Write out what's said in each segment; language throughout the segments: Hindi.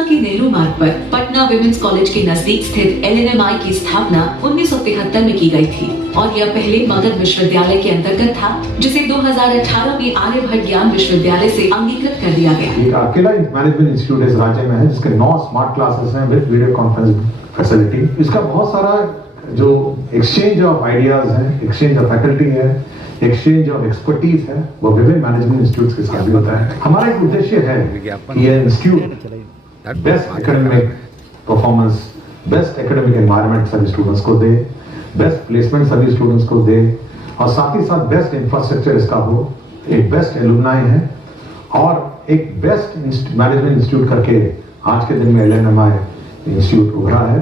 पटना के नेहरू मार्ग पर पटना विमेंस कॉलेज के नजदीक स्थित LNMI की स्थापना 1973 में की गई थी और यह पहले मगध विश्वविद्यालय के अंतर्गत था, जिसे 2018 में आर्यभट्ट ज्ञान विश्वविद्यालय से अंगीकृत कर दिया गया। एक अकेला मैनेजमेंट इंस्टीट्यूट इस राज्य में है जिसके 9 स्मार्ट क्लासेस हैं विद वीडियो कॉन्फ्रेंस फैसिलिटी। इसका बहुत सारा जो एक्सचेंज ऑफ आइडियाज है, एक्सचेंज ऑफ फैकल्टी है, एक्सचेंज ऑफ एक्सपर्टीज है, वो विभिन्न मैनेजमेंट इंस्टीट्यूट्स के साथ भी होता है। हमारा एक उद्देश्य है कि ये institute best academic performance, best academic environment सभी स्टूडेंट्स को दे, बेस्ट प्लेसमेंट सभी स्टूडेंट्स को दे और साथ ही साथ बेस्ट इंफ्रास्ट्रक्चर इसका हो, एक बेस्ट एलुमनाई है और एक बेस्ट मैनेजमेंट इंस्टीट्यूट करके आज के दिन में LNMI इंस्टीट्यूट उभरा है।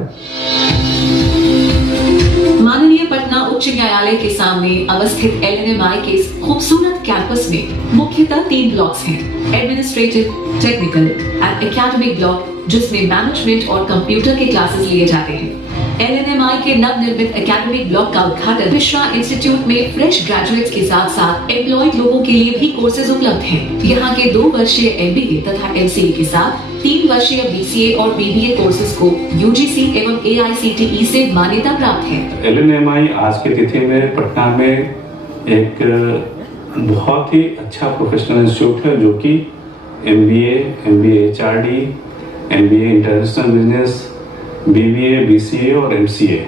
माननीय पटना उच्च न्यायालय के सामने अवस्थित LNMI के इस खूबसूरत कैंपस में मुख्यतः 3 ब्लॉक्स हैं: administrative, technical and academic block, जिसमें मैनेजमेंट और कंप्यूटर के क्लासेस लिए जाते हैं। LNMI के नवनिर्मित एकेडमिक ब्लॉक का उद्घाटन मिश्रा इंस्टीट्यूट में फ्रेश ग्रेजुएट्स के साथ साथ एम्प्लॉयड लोगों के लिए भी कोर्सेज उपलब्ध हैं। यहाँ के 2 वर्षीय MBA तथा MCA के साथ 3 वर्षीय BCA और BBA कोर्सेज को UGC एवं AICTE से मान्यता प्राप्त है। LNMI आज की तिथि में पटना में एक बहुत ही अच्छा प्रोफेशनल इंस्टीट्यूट है, जो कि MBA HRD, MBA international business, BBA, BCA और MCA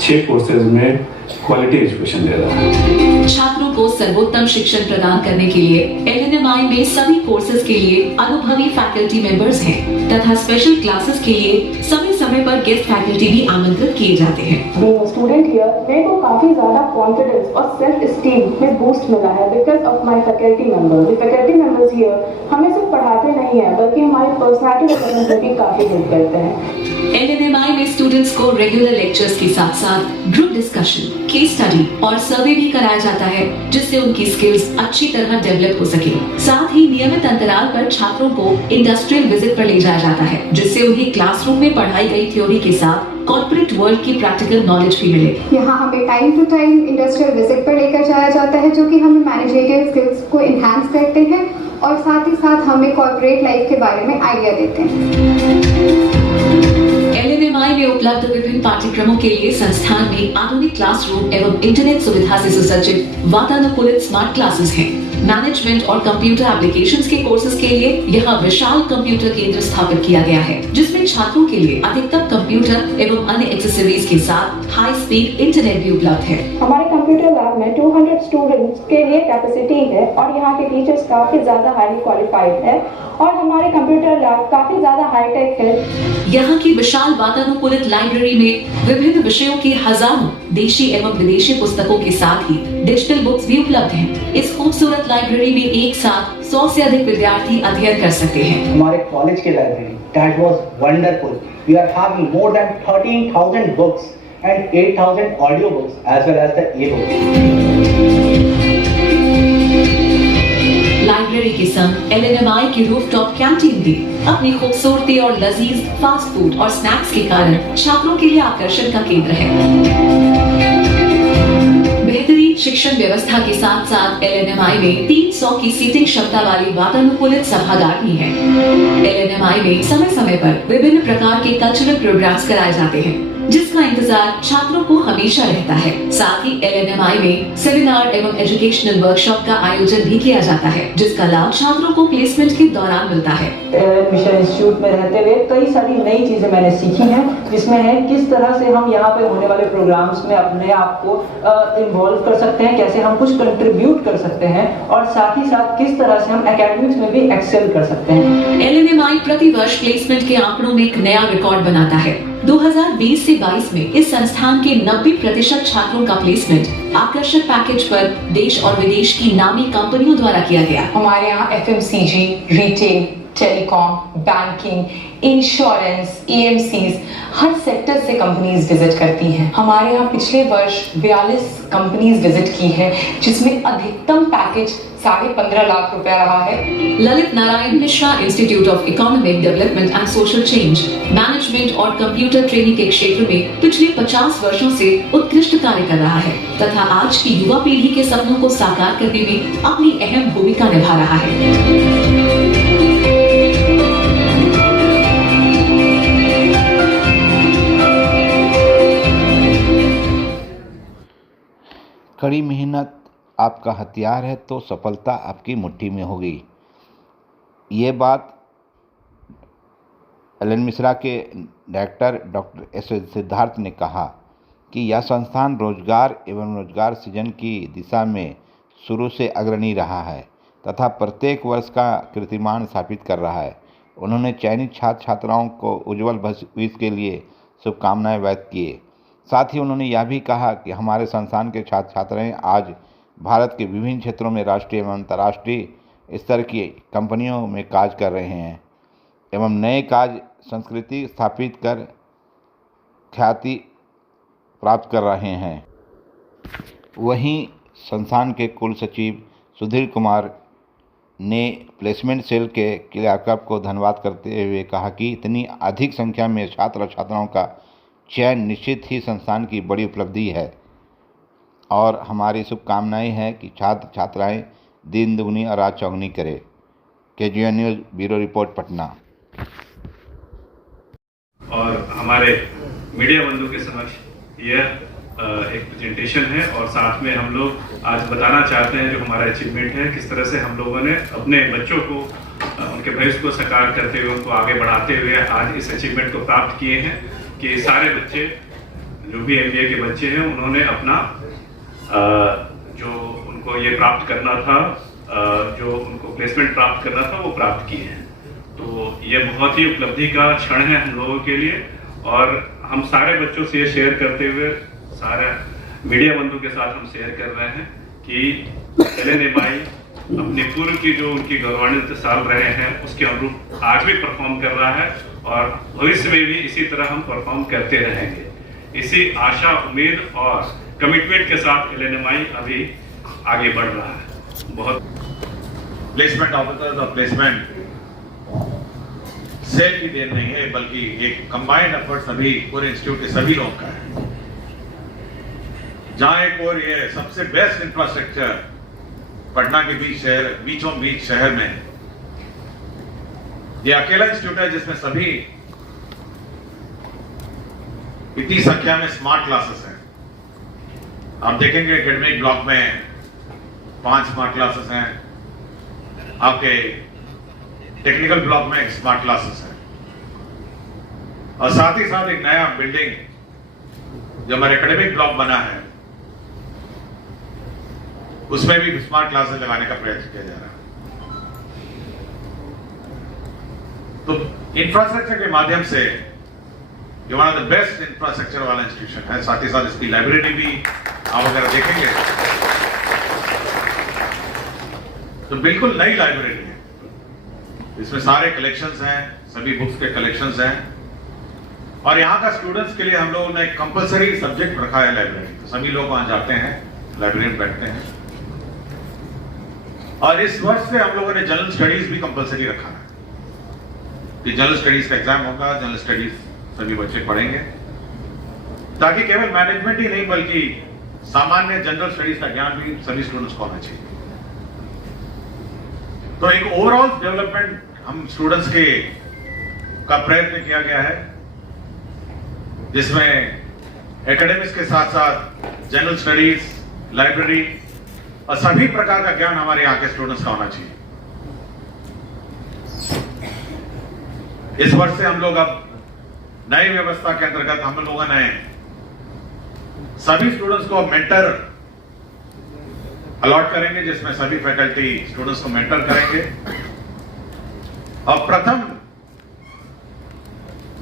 6 कोर्सेज में क्वालिटी एजुकेशन दे रहा है। छात्रों को सर्वोत्तम शिक्षण प्रदान करने के लिए LNMI में सभी कोर्सेज के लिए अनुभवी फैकल्टी मेंबर्स हैं तथा स्पेशल क्लासेस के लिए समय पर गेस्ट फैकल्टी भी आमंत्रित किए जाते हैं। Being a student here, मेरे को काफी ज्यादा कॉन्फिडेंस और सेल्फ एस्टीम में बूस्ट मिला है because of my faculty members. The faculty members here हमें सिर्फ पढ़ाते नहीं है बल्कि हमारी पर्सनालिटी डेवलपमेंट में भी काफी हेल्प करते हैं। LNMI में स्टूडेंट्स को रेगुलर लेक्चर्स के साथ साथ ग्रुप डिस्कशन, केस स्टडी और सर्वे भी कराया जाता है, जिससे उनकी स्किल्स अच्छी तरह डेवलप हो सके। साथ ही नियमित अंतराल पर छात्रों को इंडस्ट्रियल विजिट पर ले जाया जाता है, जिससे उन्हें क्लासरूम में पढ़ाई गई थ्योरी के साथ कॉर्पोरेट वर्ल्ड की प्रैक्टिकल नॉलेज भी मिले। यहाँ हमें time to time industrial visit पर लेकर जाया जाता है, जो कि हमें मैनेजरियल स्किल्स को एनहांस करते हैं और साथ ही साथ हमें कॉर्पोरेट लाइफ के बारे में आइडिया देते हैं। LNMI में उपलब्ध विभिन्न पाठ्यक्रमों के लिए संस्थान में आधुनिक क्लासरूम एवं इंटरनेट सुविधा से सुसज्जित वातानुकूलित स्मार्ट क्लासेस हैं। मैनेजमेंट और कंप्यूटर एप्लीकेशंस के कोर्सेज के लिए यहाँ विशाल कंप्यूटर केंद्र स्थापित किया गया है, जिसमें छात्रों के लिए अधिकतम कंप्यूटर एवं अन्य एक्सेसरीज के साथ हाई स्पीड इंटरनेट भी उपलब्ध है। हमारे कंप्यूटर लैब में 200 स्टूडेंट्स के लिए कैपेसिटी है और यहाँ के टीचर्स काफी ज्यादा हाईली क्वालिफाइड है और हमारे कंप्यूटर लैब काफी ज्यादा हाईटेक है। यहाँ की विशाल वातानुकूलित लाइब्रेरी में विभिन्न विषयों की हजारों देशी एवं विदेशी पुस्तकों के साथ ही डिजिटल बुक्स भी उपलब्ध हैं। इस खूबसूरत लाइब्रेरी में एक साथ 100 से अधिक विद्यार्थी अध्ययन कर सकते हैं। हमारे कॉलेज की library that was wonderful. We are having more than 13,000 books and 8,000 audio books as well as the e-books. Library के संग LNMI की रूफटॉप कैंटीन भी अपनी खूबसूरती और लजीज फास्ट फूड और स्नैक्स के कारण छात्रों के लिए आकर्षण का केंद्र है। बेहतरीन शिक्षण व्यवस्था के साथ साथ LNMI में 300 की सीटिंग क्षमता वाली वातानुकूलित सभागार भी है। LNMI में समय पर विभिन्न प्रकार के कल्चरल प्रोग्राम्स कराए जाते हैं, जिसका इंतजार छात्रों को हमेशा रहता है। साथ ही LNMI में सेमिनार एवं एजुकेशनल वर्कशॉप का आयोजन भी किया जाता है, जिसका लाभ छात्रों को प्लेसमेंट के दौरान मिलता है। मिशन इंस्टीट्यूट में रहते हुए कई सारी नई चीजें मैंने सीखी हैं, जिसमें है किस तरह से हम यहाँ पे होने वाले प्रोग्राम्स में अपने आप को इन्वॉल्व कर सकते हैं, कैसे हम कुछ कंट्रीब्यूट कर सकते हैं और साथ ही साथ किस तरह से हम एकेडमिक्स में भी एक्सेल कर सकते हैं। LNMI प्रति वर्ष प्लेसमेंट के आंकड़ों में एक नया रिकॉर्ड बनाता है। 2020 से 22 में इस संस्थान के 90% छात्रों का प्लेसमेंट आकर्षक पैकेज पर देश और विदेश की नामी कंपनियों द्वारा किया गया। हमारे यहाँ FMCG, retail, telecom, banking, insurance, EMCs हर सेक्टर से कंपनीज विजिट करती हैं। हमारे यहाँ पिछले वर्ष 42 कंपनीज विजिट की है, जिसमें अधिकतम पैकेज 15.5 लाख रुपया रहा है। Lalit Narayan Mishra institute of economic development and social change management और कंप्यूटर ट्रेनिंग के क्षेत्र में पिछले 50 वर्षों से उत्कृष्ट कार्य कर रहा है तथा आज की युवा पीढ़ी के सपनों को साकार करने में अपनी अहम भूमिका निभा रहा है। कड़ी मेहनत आपका हथियार है तो सफलता आपकी मुट्ठी में होगी। ये बात एल.एन. मिश्रा के डायरेक्टर डॉक्टर एस. सिद्धार्थ ने कहा कि यह संस्थान रोजगार एवं रोजगार सृजन की दिशा में शुरू से अग्रणी रहा है तथा प्रत्येक वर्ष का कीर्तिमान स्थापित कर रहा है। उन्होंने चयनित छात्र छात्राओं को उज्जवल भविष्य के लिए शुभकामनाएं व्यक्त किए। साथ ही उन्होंने यह भी कहा कि हमारे संस्थान के छात्र छात्राएं आज भारत के विभिन्न क्षेत्रों में राष्ट्रीय एवं अंतर्राष्ट्रीय स्तर की कंपनियों में कार्य कर रहे हैं एवं नए कार्य संस्कृति स्थापित कर ख्याति प्राप्त कर रहे हैं। वहीं संस्थान के कुल सचिव सुधीर कुमार ने प्लेसमेंट सेल के क्रियाकलाप को धन्यवाद करते हुए कहा कि इतनी अधिक संख्या में छात्र और छात्राओं का चयन निश्चित ही संस्थान की बड़ी उपलब्धि है और हमारी शुभकामनाएं हैं कि छात्र छात्राएं दिन दुगनी और रात चौगुनी करें। KGN news bureau report Patna. और हमारे मीडिया बंधु के समक्ष यह एक प्रेजेंटेशन है और साथ में हम लोग आज बताना चाहते हैं जो हमारा अचीवमेंट है, किस तरह से हम लोगों ने अपने बच्चों को उनके भविष्य को साकार करते हुए उनको आगे बढ़ाते हुए आज इस अचीवमेंट को प्राप्त किए हैं कि सारे बच्चे जो भी MBA के बच्चे हैं उन्होंने अपना जो उनको ये प्राप्त करना था, जो उनको प्लेसमेंट प्राप्त करना था वो प्राप्त किए हैं। तो ये बहुत ही उपलब्धि का क्षण है हम लोगों के लिए और हम सारे बच्चों से ये शेयर करते हुए सारे मीडिया बंधु के साथ हम शेयर कर रहे हैं कि LNMI अपने पूर्व की जो उनकी गौरवान्वित साल रहे हैं उसके अनुरूप आज भी परफॉर्म कर रहा है और भविष्य में भी इसी तरह हम परफॉर्म करते रहेंगे। इसी आशा, उम्मीद और कमिटमेंट के साथ LNMI अभी आगे बढ़ रहा है। बहुत प्लेसमेंट ऑफिसर्स और प्लेसमेंट सेल की देन नहीं है बल्कि एक कंबाइंड एफर्ट सभी पूरे इंस्टीट्यूट के सभी लोगों का है। जहां एक और ये सबसे बेस्ट इंफ्रास्ट्रक्चर पटना के बीचों बीच शहर में ये अकेला इंस्टीट्यूट है जिसमें सभी इतनी संख्या में स्मार्ट क्लासेस हैं। आप देखेंगे एकेडमिक ब्लॉक में 5 स्मार्ट क्लासेस हैं, आपके टेक्निकल ब्लॉक में स्मार्ट क्लासेस हैं और साथ ही साथ एक नया बिल्डिंग जो हमारे एकेडमिक ब्लॉक बना है उसमें भी स्मार्ट क्लासेस लगाने का प्रयास किया जा रहा है। तो इंफ्रास्ट्रक्चर के माध्यम से ये one of the best infrastructure वाला इंस्टीट्यूशन है। साथ ही साथ इसकी लाइब्रेरी भी आप अगर देखेंगे तो बिल्कुल नई लाइब्रेरी है। इसमें सारे कलेक्शंस हैं, सभी बुक्स के कलेक्शंस हैं और यहाँ का स्टूडेंट्स के लिए हम लोगों ने कंपलसरी सब्जेक्ट रखा है लाइब्रेरी। तो सभी लोग वहां जाते हैं, लाइब्रेरी में बैठते हैं और इस वर्ष से हम लोगों ने जनरल स्टडीज भी कंपलसरी रखा है कि जनरल स्टडीज का एग्जाम होगा, जनरल स्टडीज सभी बच्चे पढ़ेंगे ताकि केवल मैनेजमेंट ही नहीं बल्कि सामान्य जनरल स्टडीज का ज्ञान भी सभी स्टूडेंट्स को होना चाहिए। तो एक ओवरऑल डेवलपमेंट हम स्टूडेंट्स के का प्रयत्न किया गया है जिसमें एकेडमिक्स के साथ साथ जनरल स्टडीज, लाइब्रेरी और सभी प्रकार का ज्ञान हमारे यहाँ के स्टूडेंट्स का होना चाहिए। इस वर्ष से हम लोग अब नई व्यवस्था के अंतर्गत हम लोगों ने सभी स्टूडेंट्स को मेंटर अलॉट करेंगे जिसमें सभी फैकल्टी स्टूडेंट्स को मेंटर करेंगे और प्रथम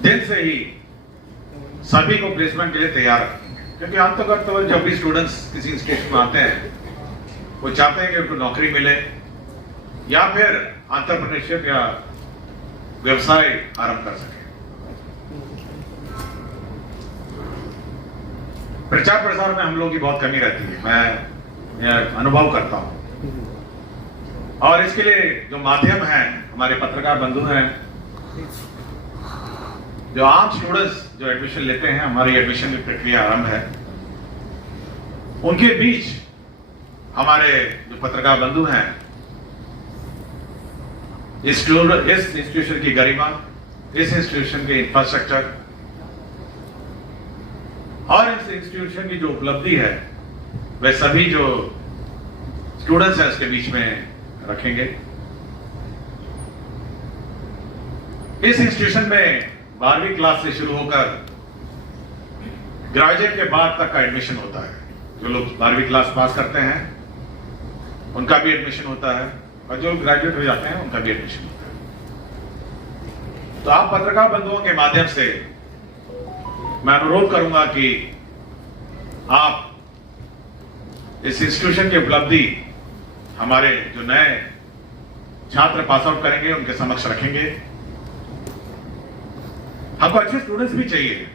दिन से ही सभी को प्लेसमेंट के लिए तैयार रखेंगे क्योंकि आमतौर पर जब भी स्टूडेंट्स किसी इंस्टीट्यूट में आते हैं वो चाहते हैं कि उनको नौकरी मिले या फिर एंटरप्रेन्योरशिप या व्यवसाय आरंभ कर सके। प्रचार प्रसार में हम लोगों की बहुत कमी रहती है, मैं यह अनुभव करता हूं और इसके लिए जो माध्यम है हमारे पत्रकार बंधु हैं, जो आम स्टूडेंट्स जो एडमिशन लेते हैं, हमारी एडमिशन की प्रक्रिया आरंभ है, उनके बीच हमारे जो पत्रकार बंधु हैं इस इंस्टीट्यूशन की गरिमा, इस इंस्टीट्यूशन के इंफ्रास्ट्रक्चर और इस इंस्टीट्यूशन की जो उपलब्धि है वे सभी जो स्टूडेंट्स हैं उसके बीच में रखेंगे। इस इंस्टीट्यूशन में 12वीं क्लास से शुरू होकर ग्रेजुएट के बाद तक का एडमिशन होता है। जो लोग 12वीं क्लास पास करते हैं उनका भी एडमिशन होता है और जो ग्रेजुएट हो जाते हैं उनका भी एडमिशन होता है। तो आप पत्रकार बंधुओं के माध्यम से मैं अनुरोध करूंगा कि आप इस इंस्टीट्यूशन की उपलब्धि हमारे जो नए छात्र पास आउट करेंगे उनके समक्ष रखेंगे। हमको अच्छे स्टूडेंट्स भी चाहिए।